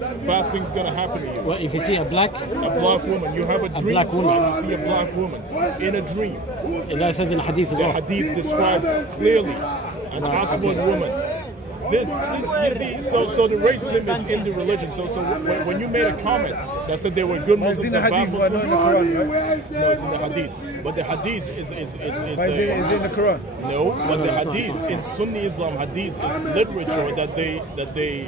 means bad things gonna happen to you. Well, if you see a black woman, you have a dream. black woman. You see a black woman in a dream. That says in Hadith as well. The Hadith describes clearly an Aswad woman. This you see, so the racism is in the religion. So when you made a comment that said there were good Muslims and bad Muslims, no, it's in the Hadith. But the Hadith is it in the Quran? No, but the Hadith in Sunni Islam, Hadith is literature that they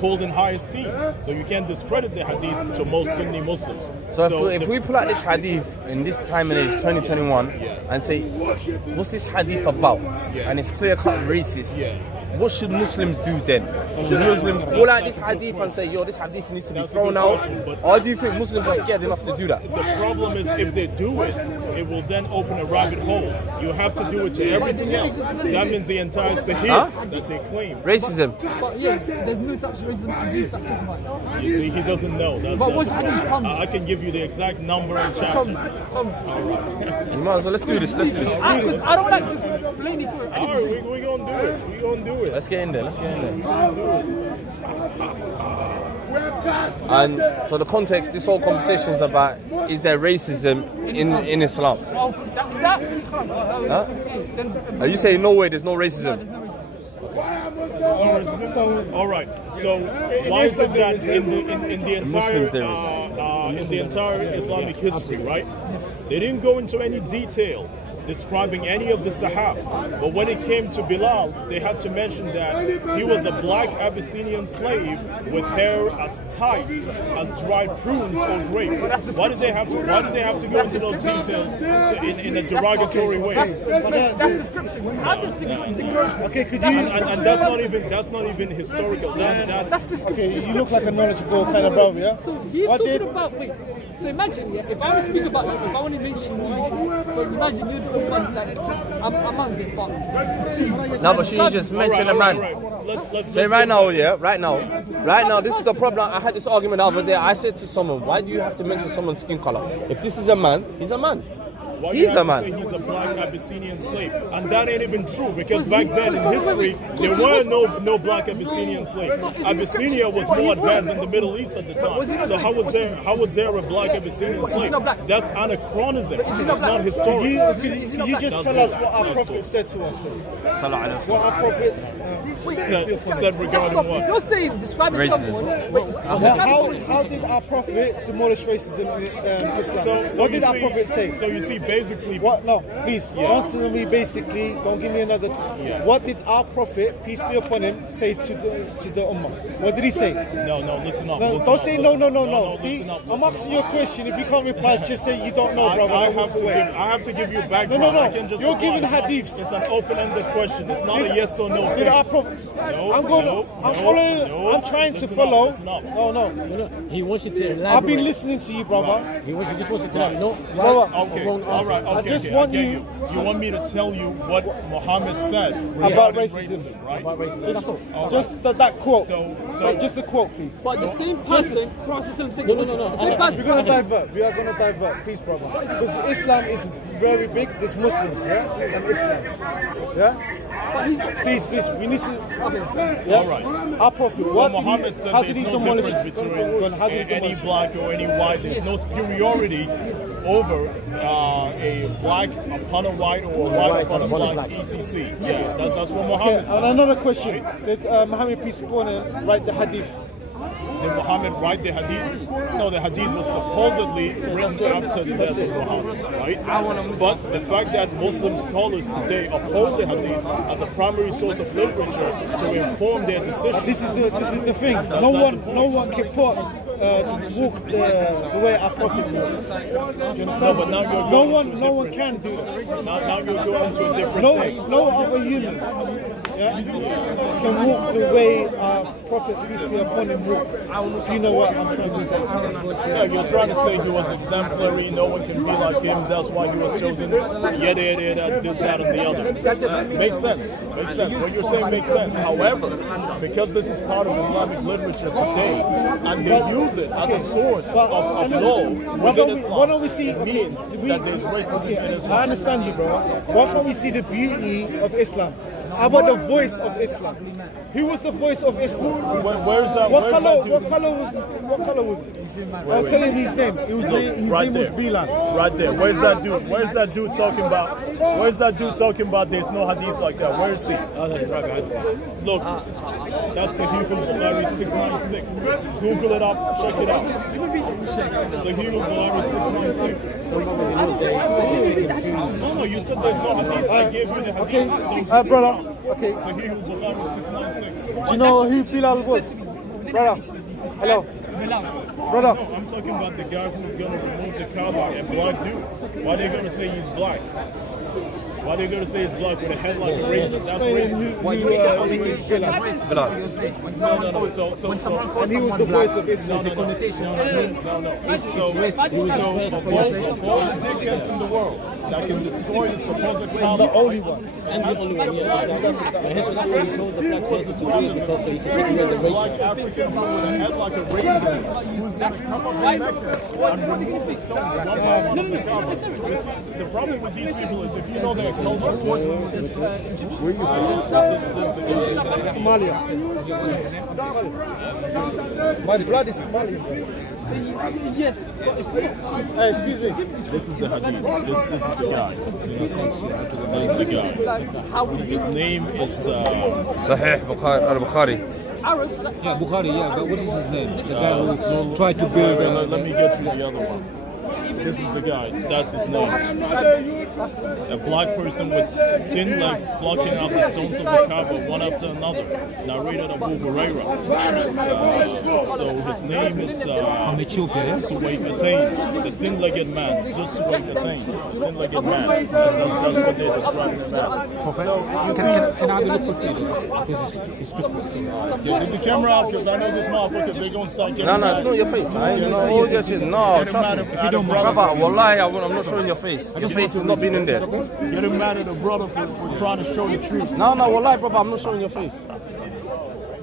hold in high esteem. So you can't discredit the Hadith to most Sunni Muslims. So if we pull out this Hadith in this time and age, 2021, and say, what's this Hadith about? And it's clear-cut racist. What should Muslims do then? Should Muslims pull out this hadith and say, yo, this hadith needs to be thrown out? Or do you think Muslims are scared enough to do that? The problem is if they do it, it will then open a rabbit hole. You have to do it to everything else. That means the entire Sahih that they claim. Racism. But yes, there's no such racism and no such ism. You see, he doesn't know. I can give you the exact number and chapter. You might as well, let's do this. I don't like to blame you for it. Alright, we're gonna do it. We're gonna do it. Let's get in there. And for the context, this whole conversation is about, is there racism in Islam? Are you saying no way, there's no racism? All right. So why is it that in the entire Islamic history, right? They didn't go into any detail describing any of the Sahaba, but when it came to Bilal, they had to mention that he was a black Abyssinian slave with hair as tight as dried prunes or grapes. Why did they have to go into those details in a derogatory way? That's description. Okay, could you? And that's not even historical. Okay, you look like a knowledgeable kind of bro, yeah. So he's talking about So imagine, if I want to speak about, if I want to mention you, but imagine you're the one like among this part. No, but she just mentioned a man. Say right now, right now, this is the problem. I had this argument the other day. I said to someone, why do you have to mention someone's skin color? If this is a man, he's a man. He's a man. He's a black Abyssinian slave, and that ain't even true because back then in history there were no black Abyssinian slaves. Abyssinia was more advanced in the Middle East at the time. So how was there a black Abyssinian slave? That's anachronism. It's not historical. Can you just tell us what our Prophet said to us then? What our Prophet said regarding what? You're saying describing someone. How did our Prophet demolish racism in Islam? What did our Prophet say? So you see, basically, what? No, please don't tell me. Basically, don't give me another. What did our Prophet, peace be upon him, say to the ummah? What did he say? No, listen up. No, don't say no. See, I'm asking you a question. If you can't reply, just say you don't know, brother. I have to give you background. No. You're giving hadiths. It's an open-ended question. It's not a yes or no. Did our Prophet? I'm following. I'm trying to follow. No. He wants you to elaborate. I've been listening to you, brother. He just wants you to know. Okay. All right. Okay. I just want you. You want me to tell you what Muhammad said about racism, right? About racism. Just that quote. So just the quote, please. But the same person. No. The same person. We're gonna divert. We are gonna divert, please, brother. Because Islam is very big. There's Muslims, and Islam, Please, we need to. All right. Our Prophet. So Muhammad said how there's did he no demolish difference between any black or any white. There's no superiority over a black upon a white or a white upon a black, etc. Yeah, that's what Muhammad said. And another question: did Muhammad, peace be upon him, write the hadith? Did Muhammad write the hadith? No, the hadith was supposedly written after the death of Muhammad, right? But the fact that Muslim scholars today uphold the hadith as a primary source of literature to inform their decisions. This is the thing. No one can walk the way our Prophet walked. Do you understand? No, but now you're no one can do that. Now you're going into a different thing. No other human can walk the way our Prophet, peace be upon him, walked. If you know what I'm trying to say. Yeah, you're trying to say he was exemplary, no one can be like him, that's why he was chosen, this, that, and the other. Makes sense. What you're saying makes sense. However, because this is part of Islamic literature today, and they use it as a source of law within Islam, why don't we see, it means that there's racism in Islam. I understand you, bro. Why can't we see the beauty of Islam? How about the voice of Islam? Who was the voice of Islam? Where's that? What where's color? that dude? What color was? What color was it? I'll tell him his name. His name was Bilan. Right there. Where's that dude? Where's that dude talking about? Where's that dude talking about? There's no hadith like that. Where is he? Oh, that's right behind. Look, that's Sahih al-Bukhari 696. Google it up. Check it out. Sahih al-Bukhari 696. Some brothers in those days, they confused. No, you said there's no hadith. I gave you the hadith. Okay, brother. Okay. Sahih al-Bukhari 696. Do you know who Bilal was? Brother. Hello. Brother. No, I'm talking about the guy who's going to remove the Kaaba, a black dude. Why are they going to say he's black? Why are they going to say he's black with a head like a razor? That's racist. And he was the voice of Islam. No. So before the dickheads in the world that can destroy the supposed Kaaba, The only one. And the only one, yeah, exactly. But that's why he told the black person to do it, because so he can segregate the black races. African with a head like a razor who's going to come up in Mecca and remove the stones one by one of the Kaaba. You see, the problem with these people is if you know their culture, Somalia. My blood is Somali. Yes. Hey, excuse me. this is the hadith. This is the guy. This is the guy. His name is Sahih al-Bukhari. Arab. Yeah, Bukhari, yeah, but what is his name? The guy who tried to build let me get you the other one. This is the guy. That's his name. A black person with thin legs blocking out the stones of the Kaaba one after another. Narrated Abu Huraira. So his name is Suwayqatain, the thin-legged man. Just Suwayqatain, thin-legged man. That's what they're describing him as. Can I have a look at it? Because it's stupid. Get the camera out because I know this motherfucker, they're going to start getting No, mad. it's not your face. I ain't all your shit. No, trust me. If you don't mind. Brother, wallahi, I'm not showing your face. Your face is not being in there. Getting mad at a brother for trying to show the truth. No, wallahi, brother, I'm not showing your face.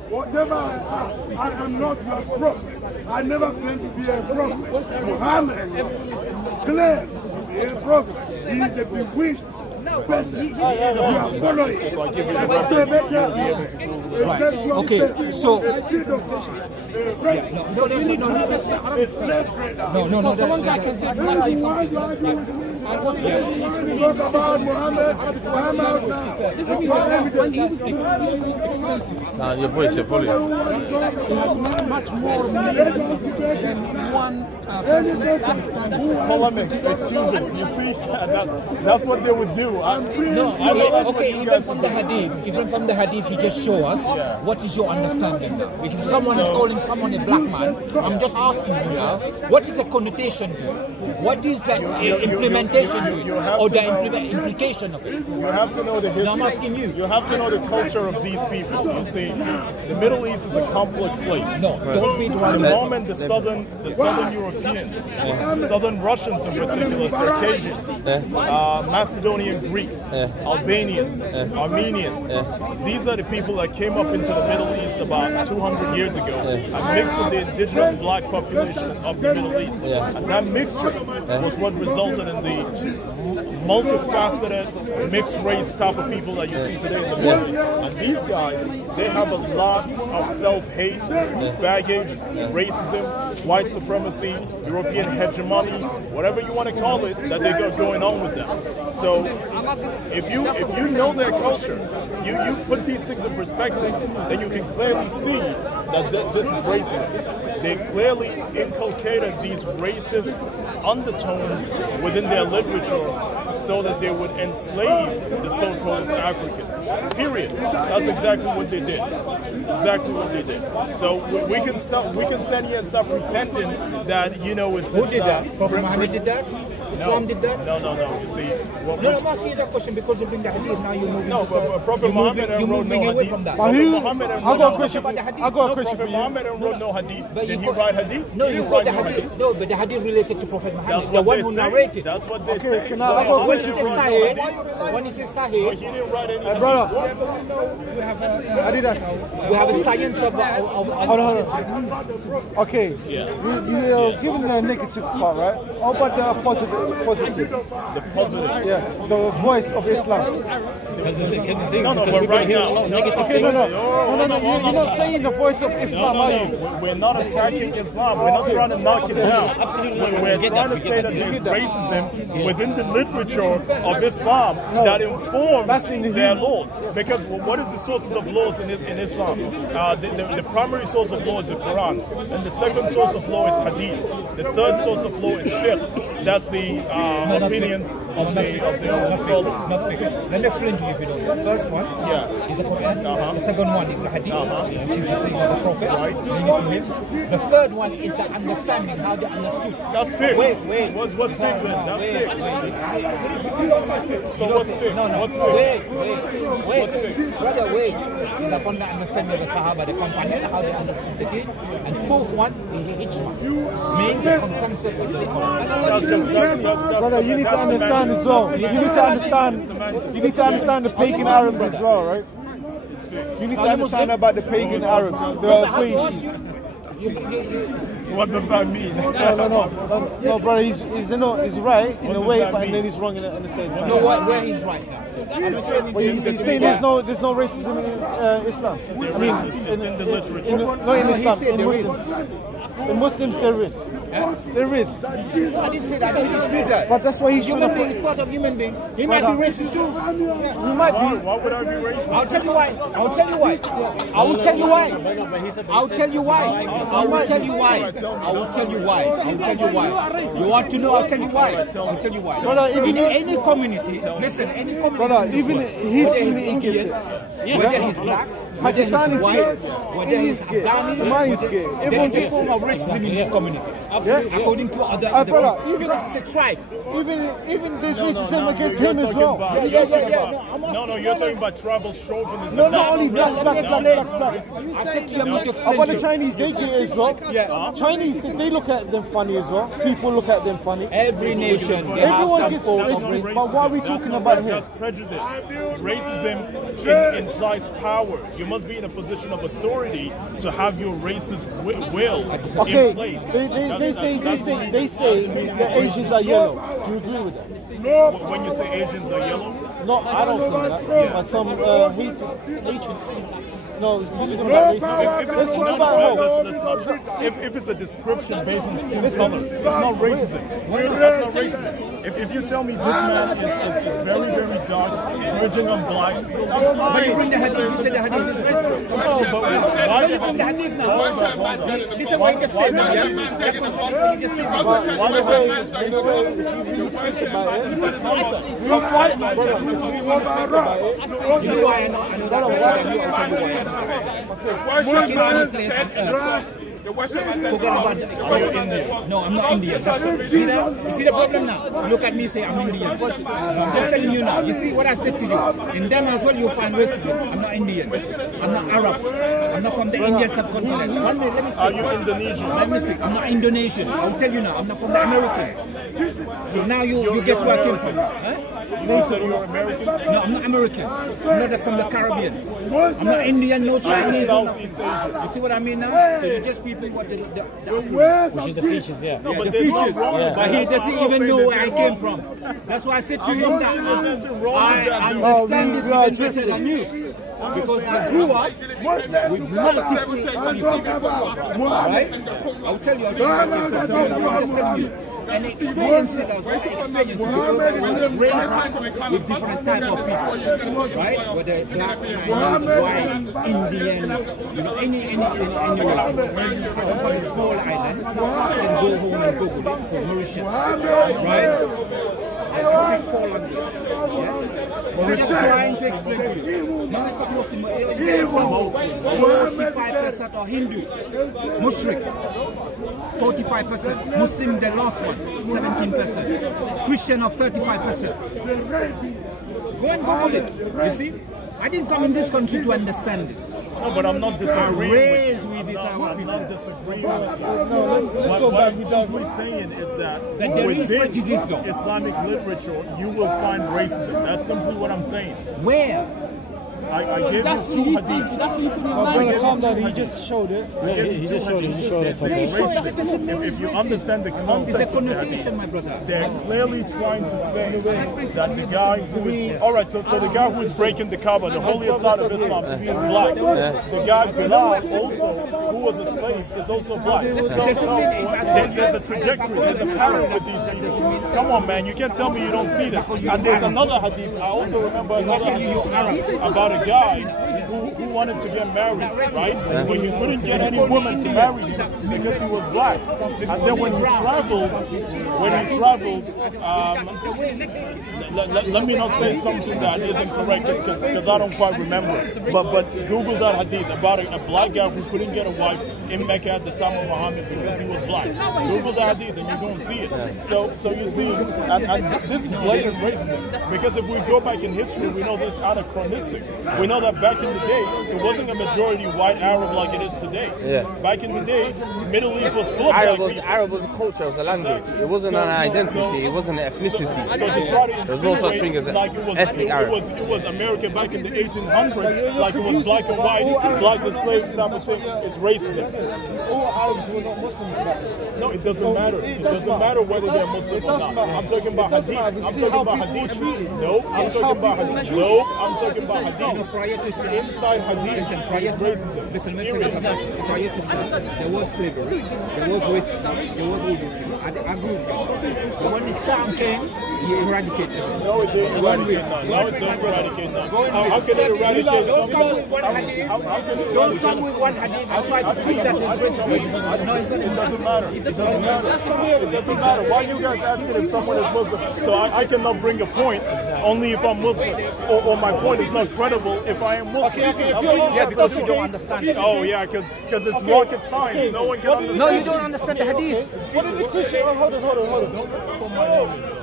Whatever I am not your prophet. I never claim to be a prophet. Muhammad claimed to be a prophet. He is the bewitched person. You are following. So I give you the reference, you'll be able to Google it. Right. Okay, so Nah, your voice, your volume. Much more than one Polemics, excuses, you see? That's what they would do. even from the hadith, you just show us what is your understanding now. If someone is calling someone a black man, I'm just asking you now, what is the connotation here? What is the implementation here? Or the implication of it? You have to know the history. No, I'm asking you. You have to know the culture of these people. You see, the Middle East is a complex place. No, don't be the one. The moment the southern Europeans, southern Russians in particular, Circassians, Macedonian Greeks, Albanians, Armenians, these are the people that came up into the Middle East about 200 years ago and mixed with the indigenous black population of the Middle East. And that mixture was what resulted in the multifaceted, mixed race type of people that you see today in the Middle East. And these guys, they have a lot of self-hate, baggage, racism, white supremacy, European hegemony, whatever you want to call it, that they got going on with them. So if you know their culture, you put these things in perspective, then you can clearly see that this is racist. They clearly inculcated these racist undertones within their literature so that they would enslave the so-called African. Period. That's exactly what they did. Exactly what they did. So we can stand here and start pretending that, you know, it's... Who did that? Prophet Muhammad did that? Islam did that? No. You see... No, I'm asking you that question because you've been the hadith, now you're moving No, but Prophet Muhammad wrote no hadith. From that. I got a question for you. Muhammad wrote no hadith. Did he write hadith? No, you got the hadith. No, but the hadith related to Prophet Muhammad. That's The what one they who say. narrated. That's what they say. Can I have a When he question says for you? Sahih, when he says But Sahih, he didn't write any Hey, hadith. brother. Adidas. we have a science of Hold on. Okay. Yeah. You're giving the negative part, right? How about the positive Positive. The positive. Yeah, the voice of Islam. No, but right now. Okay, no. You're not saying the voice of Islam, are you? We're not attacking Islam. We're not trying to knock it down. Absolutely. We're trying to say that there's racism within the literature of Islam that informs their laws. Because what is the sources of laws in Islam? The primary source of law is the Quran, and the second source of law is Hadith. The third source of law is fiqh. That's the opinions of the scholars. Let me explain to you if you don't. The first one is the Quran. The second one is the Hadith, which is the saying of the Prophet. The third one is the understanding, how they understood. That's fiqh. Wait. What's fiqh then? That's fiqh. So what's fiqh? No. What's fiqh? Wait. What's fiqh? Brother, wait. It's upon the understanding of the Sahaba, the companion, how they understood the deen. And fourth one is the ijma. Means the consensus of the Quran. Brother, you need to understand as well. You need to understand the pagan Arabs as well, right? You need to understand about the pagan Arabs, the Qurayshis. What does that mean? No, brother, he's right in a way, but then he's wrong at the same time. No, where he's right now. Well, he's saying there's no racism in Islam. I mean, it's in the literature. Not in Islam, in Muslims. In Muslims there is. There is. I didn't say that. I didn't dispute that. But that's why he's Human being is part of human being. He might be racist too. He might be. Why would I be racist? I'll tell you why. I will tell you why. I will tell you why. You want to know? I'll tell you why. Brother, In any community, listen, any community. Brother, even his community gets it. Whether he's black, Pakistan is scared. whether he's Afghani, Somali is scared. there Everyone is a gets form it. of racism in this community. Yeah. According to other Brother, people. Because it's a tribe. even there's racism against him as well. No, you're talking about tribal chauvinism. No, not only black. I said to you, I'm not About explaining. the Chinese, they get it as well. Yeah. Chinese, they look at them funny as well. People look at them funny. Every nation, they Everyone have gets some form of racism, but why are we talking about him? That's prejudice. Racism implies power. You must be in a position of authority to have your racist will Okay, in place. they say the Asians are yellow. Do you agree with that? When you say Asians are yellow, No, I don't say that. But some hatred. No, let's talk about racism. Let's talk about if it's a description based on skin color, it's not racism. That's not racism. If you tell me this man is very, very dark, verging on black, that's fine. But you bring the hadith, you said the hadith is racist. Why do you bring the hadith now? Listen what you just said now, yeah? You just said now. By the way, if you really think about it, You know why I know Forget about that. Are you Indian? No, I'm not Indian. You see that? You see the problem now? Look at me, say I'm Indian. So I'm just telling you now. You see what I said to you? In them as well, you'll find racism. I'm not Indian. I'm not Arabs. I'm not from the Indian subcontinent. One minute, let me speak. Are you Indonesian? Let me speak. I'm not Indonesian. I'll tell you now. I'm not from the American. So now you guess where I came from. Huh? You're American? No, I'm not American. I'm not from the Caribbean. I'm not Indian, no Chinese. Southeast Asia. You see what I mean now? So you just people what the Which is the features, yeah. No, but the there's no features. wrong with But that. he doesn't I'm not even saying know there's where I anything came wrong with from. that. That's why I said to I'm him not that saying there's anything wrong I with that. understand this we are even better than you. Because I grew up with multiple right? I'll tell you, I'll tell you. And experience it as well. Experience it because I was raised with different type of people, right? Whether black, Chinese, white, Indian, you know, any race. From a small island, and go home and Google it for Mauritius, right? I speak 4 languages, yes? I'm just trying to explain to you. No, it's not Muslim, it's 45% are Hindu, Mushrik, 45%, Muslim the last one, 17%, Christian of 35%. Go and Google it, you see? I didn't come in this country to understand this. No, but I'm not disagreeing raised with with this. I'm not disagreeing with you. no, let's go What back. I'm simply saying is that there is within prejudice, though. Islamic literature, you will find racism. That's simply what I'm saying. Where? I gave you two hadith. That's what you put in Oh, mind. brother, calm down. He just showed it. He just showed it. He showed it. If you understand the context of the hadith, my brother. they're clearly trying to say that the guy who is all right. So the guy who is breaking the Kaaba, the holiest side of Islam, is black. The guy Bilal also, who was a slave, is also black. So there's a trajectory, there's a pattern with these people. Come on, man, you can't tell me you don't see this. And there's another hadith. I also remember another hadith about a guy who wanted to get married, right? But he couldn't get any woman to marry him because he was black. And then when he traveled, let me not say something that isn't correct because I don't quite remember. But Google that hadith about a black guy who couldn't get a wife in Mecca at the time of Muhammad because he was black. Google that hadith and you're going to see it. So you see, and this is blatant racism. Because if we go back in history, we know this is anachronistic. We know that back in the day, it wasn't a majority white Arab like it is today. Yeah. Back in the day, Middle East was full of black people. Arab was a culture, it was a language. It wasn't an identity, it wasn't an ethnicity. So to try to There's no such thing as like ethnic Arab. It was America back in the 1800s, like it was black and white, blacks and slaves type of thing. It's racism. All Arabs were not Muslims back then. No, it doesn't matter. It doesn't matter whether they're Muslim or not. I'm talking about hadith. I'm talking about hadith. No, I'm talking about hadith. No, I'm talking about hadith. Prior to sin, Inside hadith, prior racism. Listen, prior to sin, there was slavery, there was racism, there was all these things. I agree with you. But when Islam came, he eradicated it. No, it didn't eradicate none. No, it didn't eradicate none. How can it eradicate Don't come something? with one hadith. Don't come with one hadith and try to prove that it's racist. No, it's not. It doesn't matter. It doesn't matter. It doesn't matter. Why are you guys asking if someone is Muslim? So I cannot bring a point only if I'm Muslim, or my point is not credible if I am Muslim. Yeah, because you don't understand it. Oh yeah, because it's rocket science. No one can understand. No, you don't understand the hadith. What did the Christians? Hold on.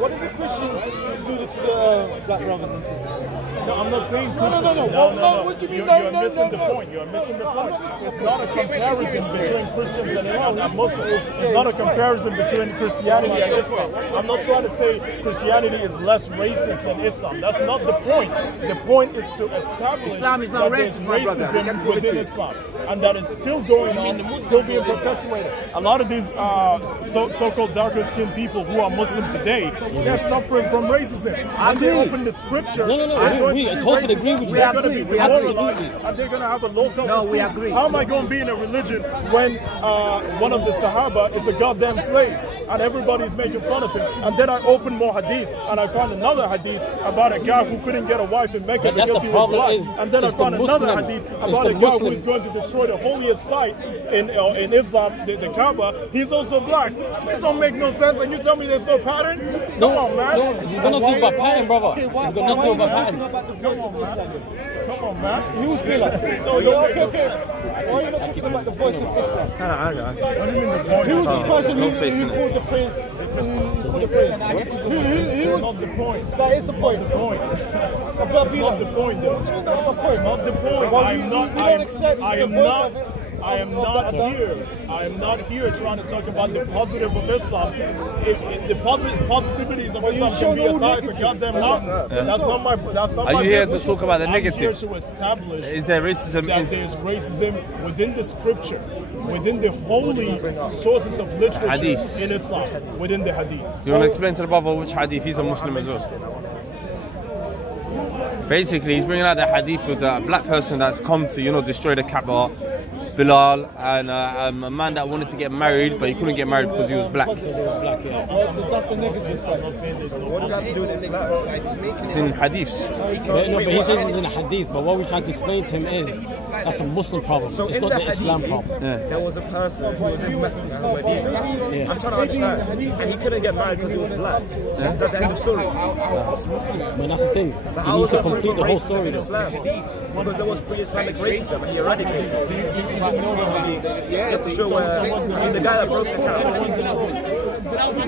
What did the Christians do to the black brothers and sisters? No, I'm not saying Christians. No. What do you mean? You're missing the point. You're missing the point. It's not a comparison between Christians and Muslims. It's not a comparison between Christianity and Islam. I'm not trying to say Christianity is less racist than Islam. That's not the point. The point is to establish Islam is not that there's racist, my brother. racism within Islam, and that is still going on, still being perpetuated. A lot of these so-called darker-skinned people who are Muslim today, they're suffering from racism. When they open the scripture, I totally agree with you. They're going to be demoralized, and they're going to have a low self-esteem. No, we agree. How am I going to be in a religion when one of the Sahaba is a goddamn slave and everybody's making fun of him? And then I open more hadith and I find another hadith about a guy who couldn't get a wife in Mecca because he was black. And then I find another hadith about a guy who is going to destroy the holiest site in Islam, the Kaaba. He's also black. This don't make no sense. And you tell me there's no pattern? Come on, man. No, it's got nothing to do about pattern, brother. It's got nothing to do about pattern. Come on, man. Who's Bilal? Okay. Why are you not talking about the voice of Islam? What do you mean the voice? Who was the person no who facing called the prince? Who called the prince? Who That's not the point. That is the point. The point. About That's not the point, though. That's not the point. Not the point. I am not here trying to talk about the positive of Islam. The positivities of Islam can be as high as a goddamn mountain. That's not my. Are you here to talk about the negatives? I'm here to establish Is there racism? that there's racism within the scripture, within the holy sources of literature Hadith. in Islam, within the hadith. Do you want to explain to the brother which hadith? He's a Muslim as well. Basically, he's bringing out the hadith with a black person that's come to, destroy the Kaaba, Bilal, and a man that wanted to get married, but he couldn't get married because he was black. That's the negative side. What does that have to do with Islam? It's in hadiths. No, but he says it's in a hadith, but what we're trying to explain to him is that's a Muslim problem. So It's in not the the Islam hadith, problem. there was a person who was in Mecca, Medina. I'm trying to understand. And he couldn't get married because he was black. Is that the end of the story? I mean, that's the thing. But He how needs is to that complete the whole story, in though. Islam? Because there was pre-Islamic racism and he eradicated it. You have to show where the guy that broke the cow.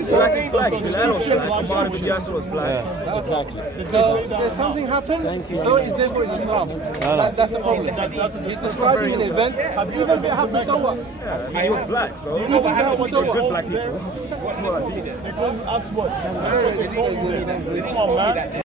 Black is black, Bilal was black, Omar bin Yasser was black. Yeah, exactly. So there's something happened. Thank you. So is this what is Islam? That's the problem. He's describing an event. Even if it happened, so what? Yeah, he was black, so Even if it happened, so good what? black people. That's what I did. They couldn't ask what? Come on, man.